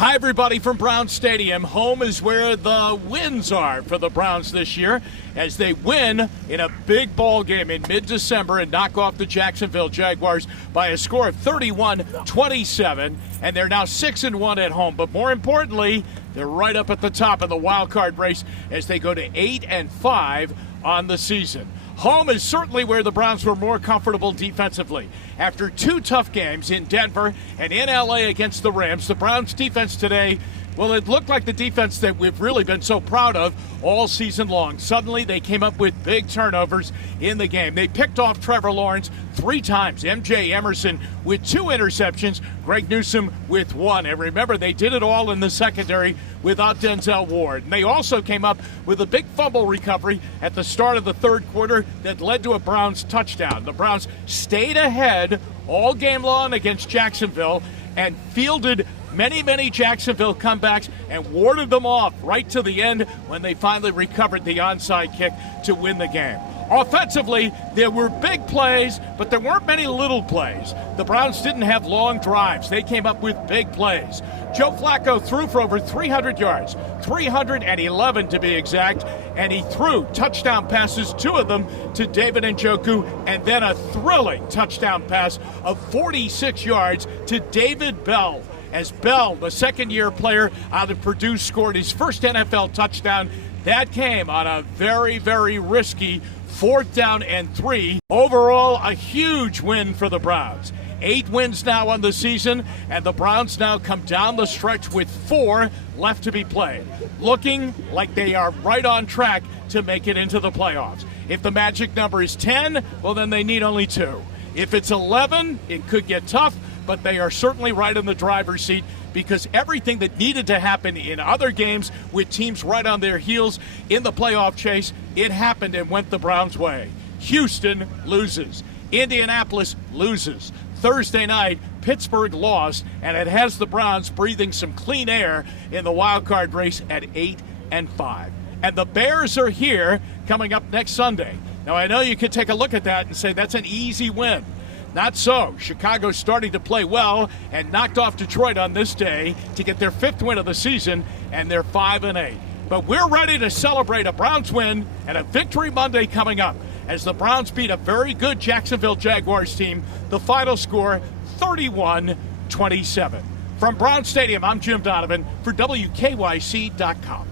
Hi, everybody from Brown Stadium. Home is where the wins are for the Browns this year as they win in a big ball game in mid-December and knock off the Jacksonville Jaguars by a score of 31-27, and they're now 6-1 at home. But more importantly, they're right up at the top of the wild card race as they go to 8-5 on the season. Home is certainly where the Browns were more comfortable defensively. After two tough games in Denver and in LA against the Rams, the Browns defense today, well, it looked like the defense that we've really been so proud of all season long. Suddenly, they came up with big turnovers in the game. They picked off Trevor Lawrence 3 times, MJ Emerson with 2 interceptions, Greg Newsome with 1. And remember, they did it all in the secondary without Denzel Ward. And they also came up with a big fumble recovery at the start of the third quarter that led to a Browns touchdown. The Browns stayed ahead all game long against Jacksonville and fielded many Jacksonville comebacks and warded them off right to the end when they finally recovered the onside kick to win the game. Offensively, there were big plays, but there weren't many little plays. The Browns didn't have long drives. They came up with big plays. Joe Flacco threw for over 300 yards, 311 to be exact, and he threw touchdown passes, 2 of them to David Njoku, and then a thrilling touchdown pass of 46 yards to David Bell, as Bell, the second-year player out of Purdue, scored his first NFL touchdown. That came on a very risky 4th down and 3. Overall, a huge win for the Browns. 8 wins now on the season, and the Browns now come down the stretch with 4 left to be played, looking like they are right on track to make it into the playoffs. If the magic number is 10, well, then they need only 2. If it's 11, it could get tough, but they are certainly right in the driver's seat because everything that needed to happen in other games with teams right on their heels in the playoff chase, it happened and went the Browns' way. Houston loses. Indianapolis loses. Thursday night, Pittsburgh lost, and it has the Browns breathing some clean air in the wild card race at 8-5. And the Bears are here coming up next Sunday. Now, I know you could take a look at that and say that's an easy win. Not so. Chicago's starting to play well and knocked off Detroit on this day to get their 5th win of the season, and they're 5-8. But we're ready to celebrate a Browns win and a Victory Monday coming up as the Browns beat a very good Jacksonville Jaguars team. The final score, 31-27. From Brown Stadium, I'm Jim Donovan for WKYC.com.